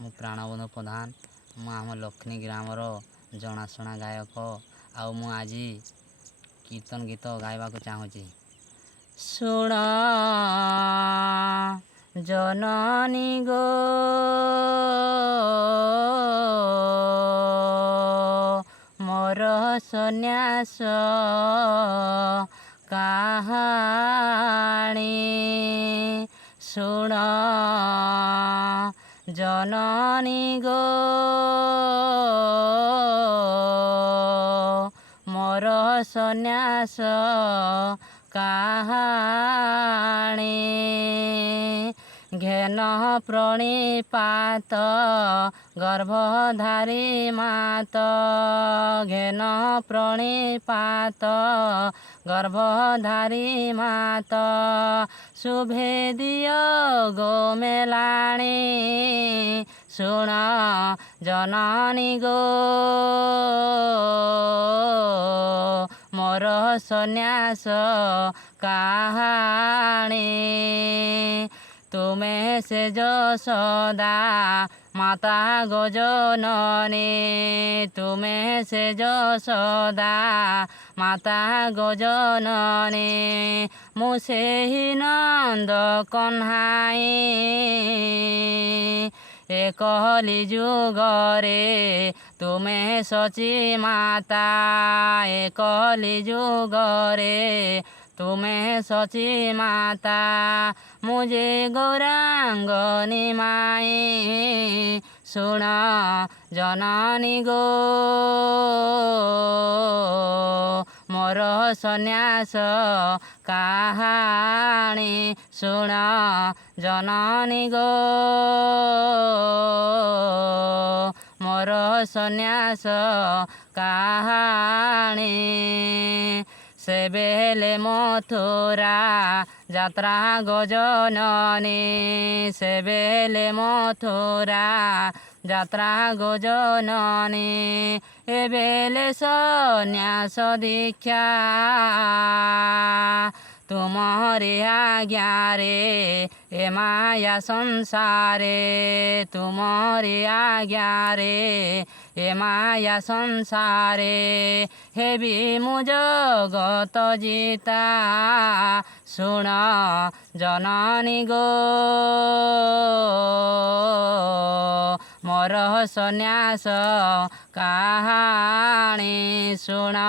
ମୁଁ ପ୍ରାଣବନ୍ଧୁ ପ୍ରଧାନ। ମୁଁ ଆମ ଲକ୍ଷ୍ମୀ ଗ୍ରାମର ଜଣାଶୁଣା ଗାୟକ। ଆଉ ମୁଁ ଆଜି କୀର୍ତ୍ତନ ଗୀତ ଗାଇବାକୁ ଚାହୁଁଛି। ଶୁଣ ଜନନୀ ଗୋ ମୋର ସନ୍ନ୍ୟାସ କାହାଣୀ। ଶୁଣ ଜନନୀ ଗୋ ମୋର ସନ୍ନ୍ୟାସ କାହାଣୀ। ଘେନ ପ୍ରଣିପାତ ଗର୍ଭଧାରୀ ମାତ, ଘେନ ପ୍ରଣିପାତ ଗର୍ଭଧାରୀ ମାତ। ଶୁଭେଦିଅ ଗୋମେଲାଣି ଶୁଣ ଜନନୀ ଗୋ ମୋର ସନ୍ନ୍ୟାସ କାହାଣୀ। ତୁମେ ସେ ଯଶୋଦା ମାତା ଗଜନନୀ, ତୁମେ ସେ ଯଶୋଦା ମାତା ଗଜନନୀ। ମୁଁ ସେହି ନନ୍ଦ କହ୍ନାଇ ଏ କଲି ଯୁଗରେ ତୁମେ ସଚୀ ମାତା, ଏ କଲି ଯୁଗରେ ତୁମେ ସଚୀ ମାତା। ମୁଁ ଯେ ଗୌରାଙ୍ଗ ନିମାଇ ଶୁଣ ଜନନୀ ଗୋ ମୋର ସନ୍ନ୍ୟାସ କାହାଣୀ। ଶୁଣ ଜନନୀ ଗୋ ମୋର ସନ୍ନ୍ୟାସ କାହାଣୀ। ସେବେଲେ ମଥୁରା ଯାତ୍ରା ଗଜନନୀ, ସେବେଲେ ମଥୁରା ଯାତ୍ରା ଗଜନନୀ। ଏବେଲେ ସନ୍ନ୍ୟାସ ଦୀକ୍ଷା ତୁମରି ଆଜ୍ଞାରେ ଏ ମାୟା ସଂସାରେ, ତୁମରି ଆଜ୍ଞାରେ ଏ ମାୟା ସଂସାରେ। ହେବି ମୁଁ ଜଗତ ଜିତା ଶୁଣ ଜନନୀ ଗୋ ମୋର ସନ୍ନ୍ୟାସ କାହାଣୀ। ଶୁଣ